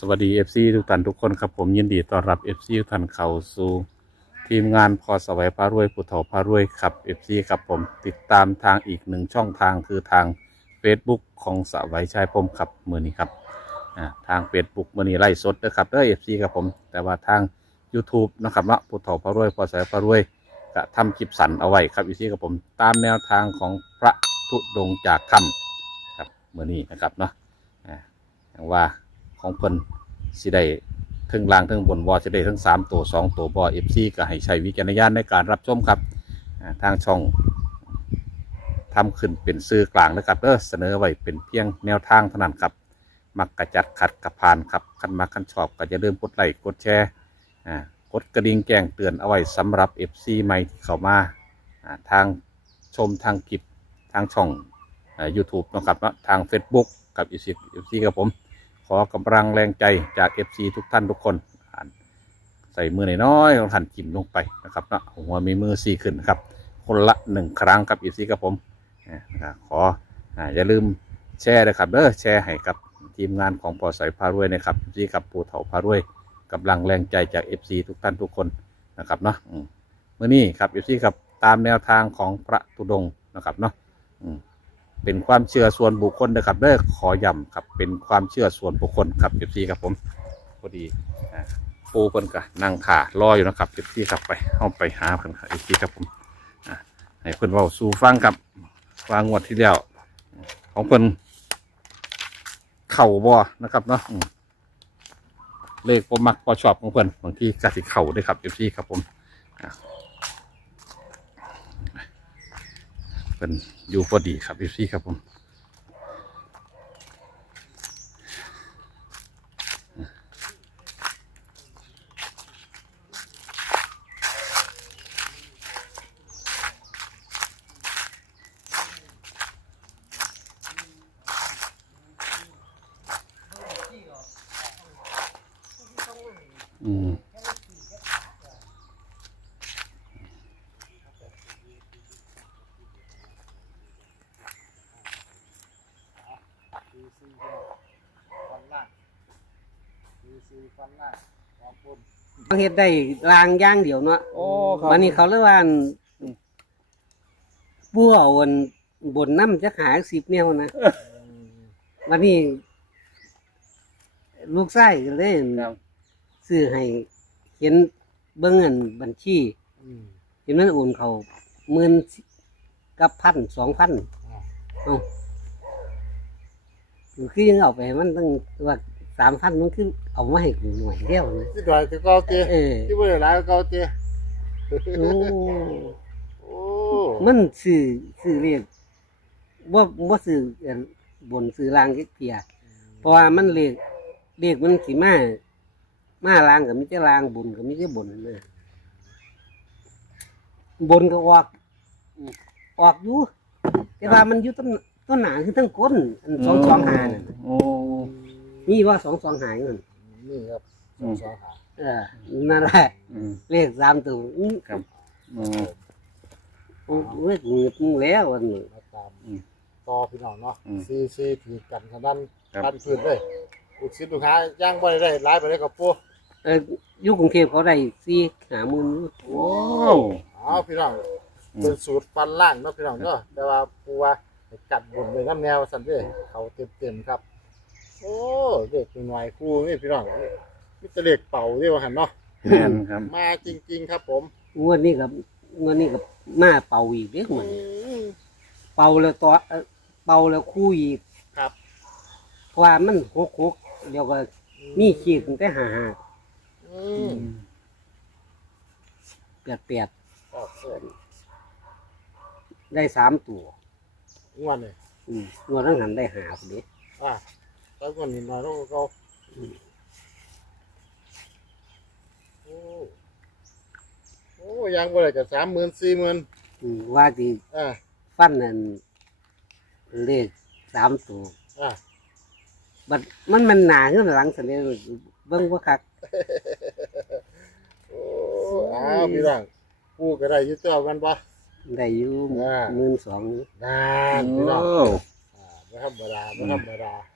สวัสดี FC ทุกท่านทุกคนครับผมยินดีต้อนรับ FC ทุกท่านเข้าสู่ทีมงานพอสวัยพารวยผู้เฒ่าพารวยครับ FC ครับผมติดตามทางอีกหนึ่งช่องทางคือทาง Facebook ของสวัยชายพรมครับมือนี้ครับอ่าทาง Facebook มือนี้ไล่สดนะครับเด้อ FC ครับผมแต่ว่าทาง YouTube นะครับเนาะผู้เฒ่าพารวยพอสวัยพารวยก็ทำคลิปสั่นเอาไว้ครับ FC ครับผมตามแนวทางของพระธุดงค์จากถ้ำครับมือนี้นะครับเนาะอ่าอย่างว่า ของเพิ่นสิได้ถึงล่างถึงบนวอสิได้ทั้งสามตัวสองตัวบอเอฟซีก็ให้ใช้วิจารณญาณในการรับชมครับทางช่องทำขึ้นเป็นซื้อกลางนะครับเออเสนอไว้เป็นเพียงแนวทางเท่านั้นครับ มักกระจัดขัดกระพานครับคันมาคันชอบก็จะเริ่มกดไลค์กดแชร์กดกระดิ่งแจ้งเตือนเอาไว้สำหรับ FC ใหม่ที่เข้ามาทางชมทางคลิปทางช่องยูทูบนะครับเนาทาง Facebook กับ FC กับผม ขอกำลังแรงใจจาก FC ทุกท่านทุกคน ใส่มือหน้อยๆของท่านจิ้มลงไปนะครับเนาะหัวมีมือซีขึ้นนะครับ คนละหนึ่งครั้งกับ FC กับผมนะครับขอออย่าลืมแชร์นะครับเด้อแชร์ให้กับทีมงานของปอสายพารวยนะครับ FC กับปูเถาพารวยกำลังแรงใจจาก FC ทุกท่านทุกคนนะครับเนาะอืมมื่อนี้ครับ FC ครับตามแนวทางของพระตุดงนะครับเนาะ เป็นความเชื่อส่วนบุคคลนะครับเด้อขอย้ำครับเป็นความเชื่อส่วนบุคคลครับเอฟซีครับผมพอดีปูเพิ่นก็นั่งขารออยู่นะครับเอฟซีครับไปเข้าไปหาเพิ่นครับเอฟซีครับผมให้เพิ่นเว้าสู่ฟังครับวางงวดที่แล้วของเพิ่นเข่าบ่นะครับเนาะเลขบ่มักบ่ชอบของเพิ่นบางทีก็สิเข่าด้วยครับเอฟซีครับผมอ่า เพิ่นอยู่พอดีครับอฟซีครับผมอืม ซีซีฟันล่างซีซีฟันล่างความคม เขาเฮ็ดได้รางอย่างเดียวเนาะโอ้ครับวันนี้เขาเรียกว่าอั่นบัวเอาอันบนน้ำจะหาสิบแนวนะวันนี้ ลูกไส้ก็เลยครับซื้อให้เห็นเบิ้งเงินบัญชีอืมเห็นมันโอนเขาหมื่นกับพันสองพันอ่าเอาคือยังเอาไปให้มันตั้งว่า สามพันมันคือเอามาให้กูหน่วยเดียวนะที่ดอยที่เกาเตะเออที่บริร้ายเกาเตะโอ้โอ้มันสื่อสื่อเรียกว่าว่าสื่อเอิ่นบนสื่อลางเกียร์เพราะว่ามันเรียกเรียกมันสีมามาลางกับมิจะลางบนกับมิจะบนนะบนก็ออกออกอยู่แต่ว่ามันอยู่ต้นต้นหนาคือตั้งก้นอันสองสองหาน่ะโอ้ นี่ว่าสองสองหาเงินนี่ครับสอืองมสองหาเออนั่นแหละอืมเลขสามตัวอื้อครับอืม โอ้ยเหงือกมึงแล้วอันนี้มาตามอืมต่อพี่น้องเนาะอืมซีซีถือกันทางด้านครับ ด้านพื้นเลยลูกศิษย์ลูกหาย่างบ่ได้ได้ร้ายไปได้กับปูเอออยู่กรุงเทพเขาได้สี่หาหมื่นอยู่โอ้อ๋อพี่น้องอืม เป็นสูตรฟันล่างเนาะพี่น้องเนาะแต่ว่าปูว่าให้กัดบนเลยน้ำแนวสั่นเด้อเขาเต็มเต็มๆครับ โอ้เด็กหน่อยคู่นี่พี่น้องนี่จะเด็กเป่าที่ว่าหันเนาะแม่นครับ มาจริง ๆ ครับผมงวดนี้กับงวดนี้กับมาเป่าอีกเด้อเหมือนอืมเป่าแล้วต่อเอ่อเป่าแล้วคู่อีกครับเพราะว่ามันหกหกเดี๋ยวก็มีขีดตั้งแต่หาหาอืมแปดแปดออกเสิร์ฟได้สามตัวงวดเลยอืมงวดนั้นหันได้หาพอดีอะ แล้วงวดนี้มาแล้วก็โอ้โอ้ยังบ่ได้กับสามหมื่นสี่หมื่นอืมว่าที่อ่า ฟันนั่นเลขสามตัวอ่า บัดมันมันหนาขึ้นหลังเสนอเบิ้งว่าคัก โอ้อ้าวพี่น้องกูก็ได้อยึดตัวกันปะ ได้อยู่อ่า หมื่นสอง นานพี่น้องโอ้อ่าไม่ธรรมดาไม่ธรรมดาอ่าปู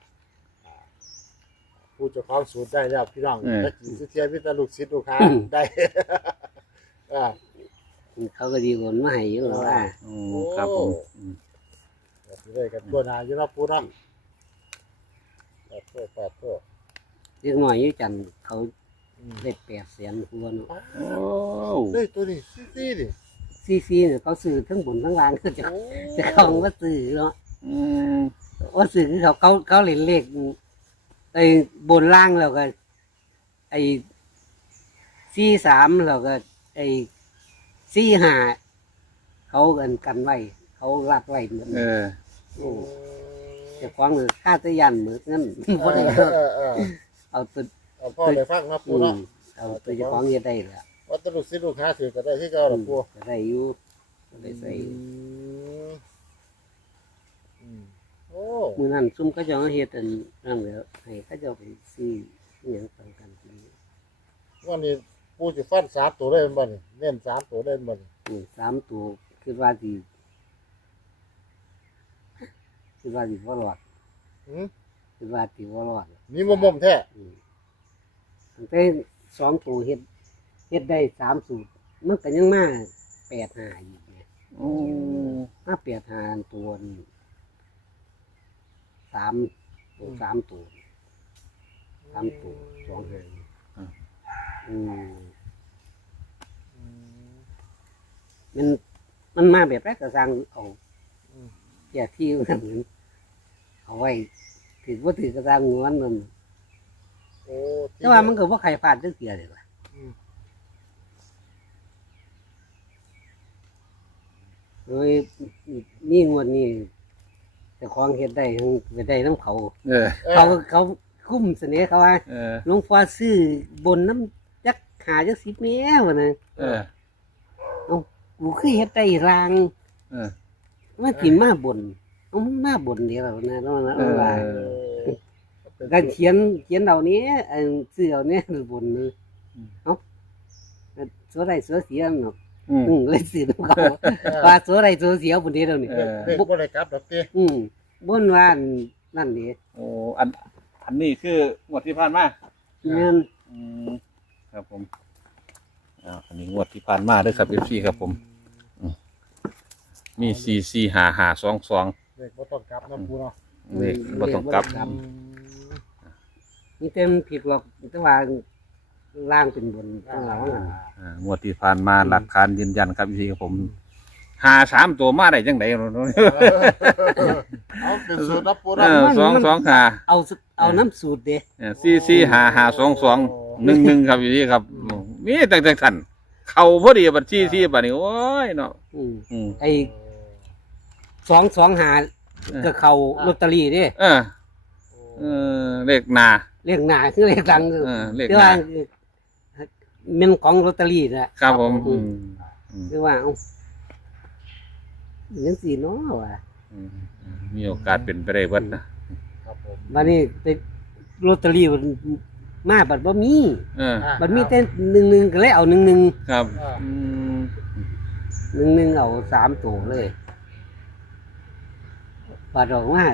ผู้เจ้าของสูตรได้แล้วพี่น้องเออ ตะกี้สุเทียพิตาลูกศิษย์ลูกค้าได้ อ่า เขาก็ดีกว่ามาให้อยู่หรอกว่าโอ้ครับผมอืมแบบนี้เลยกันตัวหนาอยู่เนาะปูเนาะแปดโทษแปดโทษเล็กน้อยอยู่จันทร์เขาอืมได้แปดแสนหัวเนาะโอ้เฮ้ยตัวนี้ซี่ซี่ดิซีซีเนี่ยเขาซื้อทั้งบนทั้งล่างก็จะโอ้จะเขาว่าซื้อเนาะอืมว่าซื้อคือเขาเขาเขาเล่นเลข ไอ้บนล่างแล้วก็ไอ้ซีสามแล้วก็ ไอ้ซีห้าเขากันกันไว้เขาลัดไว้เหมือนเออ โอ้จะฟังเลยค่าตะยันเหมือนนั่นบ่ได้เออเออเออเอาตัวเอาพ่อไปฟังเนาะปูอืเนาะมเอาตัวเจะฟังเฮ็ดได้แหละว่าแตลูกศิษย์ลูกค้าถือก็ได้ที่เก่าหรอปูจะได้อยู่จะได้ใส่ อืมอืม โอ้มือนั้นซุ่มเขาเจะเฮ็ดอันนั่นแหล้วให้เขาเจะไปซื้ออหยังต่างกันกินวันนี้ปูจะฟันสามตัวได้เป็นบ่นี่เน้นสามตัวได้เป็นบ่นี่อืมสามตัวคือว่าสิคือว่าสิบ่รอดหืมคือว่าสิบ่รอดนี่มุมมมแท้อืมตั้งแต่สองตัวเฮ็ดเฮ็ดได้สามสูตรมันก็ยังมาแปดหาอีกเนี่ยโอ้ มาแปดหาตัวนี่ สามตัวสามตัวสามตัวสองหางอืมอืม มันมันมาแบบแรกก็สร้างเอาอืมแยกที่มันเหมือนเอาไว้ถือว่าถือกระสร้างงวนมันโอ้ที่แต่ว่ามันก็ว่าใครพลาดเรื่องเสียเลยว่ะอืมโดยนี่งวดนี่ แต่ของเฮ็ดได้ทั้งไปได้น้ำเขาเออเออ เขาเขาคุ้มเสน่ห์เขาว่าเออ หลวงพ่อซื้อบนน้ำจักหาจักสิบแม่วะนะเออ กูคือเฮ็ดได้รางเออ มันกินมาบนเอามันมาบนเดียวนะแล้วนะเออว่าเออการเขียนเขียนเหล่านี้เออเสื้อเอาเนี่ยบนนี่เอ้าสัวใดสัวเสียเนาะ อืม อืมเลยสื่อน้ำเขาว่าสัวใดสัวเสียบนนี้เดี๋ยวนี้เออเด็กบ่ได้กลับดอกเต้อืมบนว่าอันนั่นนี่โอ้อันอันนี้คืองวดที่ผ่านมาเงินอืมครับผมอ่าอันนี้งวดที่ผ่านมาเด้วยครับเอฟซีครับผมมีสี่สี่หาหาสองสองเด็กบ่ต้องกลับเนาะปูเนาะเลขบ่ต้องกลับ อืมมีเต็มผิดหรอกแต่ว่า ล่างเป็นบนข้างหลังนั่นอ่างวดที่ผ่านมาหลักฐานยืนยันครับพี่ครับผมหาสามตัวมาได้จังไดเอาเป็นสูตรเนาะปูเอเนาะอสองสองหาเอาสุเอาน้ำสูตรเด้สี่สี่หาหาสองสองหนึ่งหนึ่งครับพี่ครับมีแต่แต่ทันเข้าพอดีบัตรที่ที่บัตรนี้โอ้ยเนาะอืมอืมไอ้สองสองหาก็เขาลอตเตอรี่เด้เออเออเลขหนาเรียกหนาคือเรียกดังเออเลขคือหว่านา เป็นของลอตเตอรี่นะครับผมอืมอืมคือว่าเอ้าเงินสีเนาะว่ะอืมมีโอกาสเป็นไปได้เบิดนะ ครับผมบัดนี้ไปลอตเตอรี่มันมาบัดบ่มีเออบัดมีแต่หนึ่งหนึ่งก็เลยเอาหนึ่งหนึ่งครับอืมหนึ่งหนึ่งเอาสามตัวเลยบัดออกมา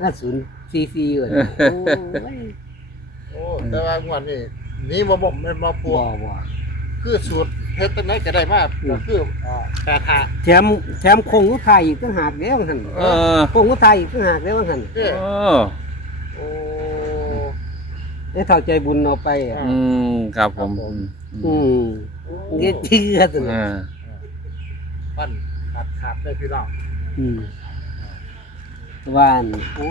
ห้าศูนย์ซีซีเลยโอ้ยโอ้แต่ว่างวดนี้ นี่บ่บ่แม่นบ่ปูบ่บ่คือสูตรเฮ็ดจังไดก็ได้มาก็คืออ่าแปดหา แถมแถมคงอุทัยอีกตั้งหากแล้วหันเออคงอุทัยอีกตั้งหากแล้วหันเด้เออ โอ้ ได้เท่าใจบุญเอาไปอะอืม ครับผมครับผม อืมเงี้ยเชื่อสิเออปั้นขาดขาดได้พี่น้องอืมว่านโอ้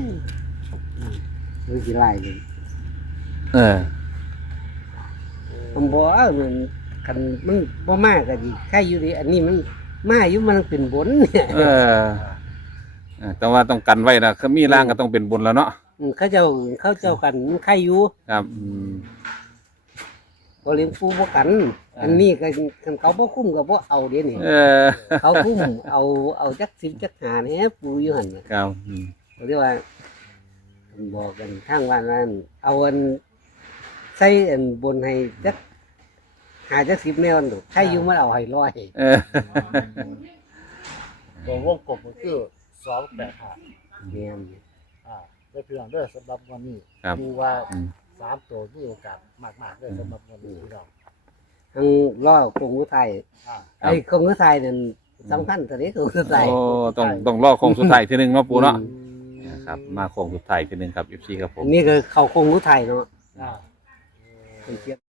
ยมันสิไล่เลยเออ ผมบอกว่ามันคันมันบ่มากก็ดีแค่อยู่ดีอันนี้มันมาอยู่มันเป็นบนเนี่ยเออเออแต่ว่าต้องกันไว้นะคือมีร่างก็ต้องเป็นบุญแล้วเนาะอืมเขาเจ้าเขาเจ้ากันมันใครอยู่ครับอืม บ่เลี้ยงปูบ่กันอันนี้ก็คันเขาบ่คุ้มก็บ่เอาเดี๋ยวนี้เออเขาคุ้มเอาเอาจักสิบจักหาเนี่ยปูอยู่หั่นน่ะ ครับอืมเขาเรียกว่าบอกกันทางวันนั้นเอาอัน ใส่อันบนให้จักหาจักสิบแนวดูใครอยู่มันเอาให้ร้อยเออตัววงกบก็คือ285เนี่ยอ่าได้พี่น้องเด้อสำหรับวันนี้ครับดูว่าอืม สามตัวมีโอกาสมากๆเลยสำหรับวันนี้พี่น้องทั้งล่อคงอุทัยอ่าครับ ไอ้คงอุทัยนั่นสำคัญตัวนี้คงอุทัยโอ้ต้องต้องรอโค้งสุดท้ายทีหนึงเนาะปูเนาะอืนะครับมาโค้งสุดท้ายทีหนึงครับ FC ครับผมอันนี้ก็เข้าคงอุทัยเนาะอ่าเป็นเชีย izquierda.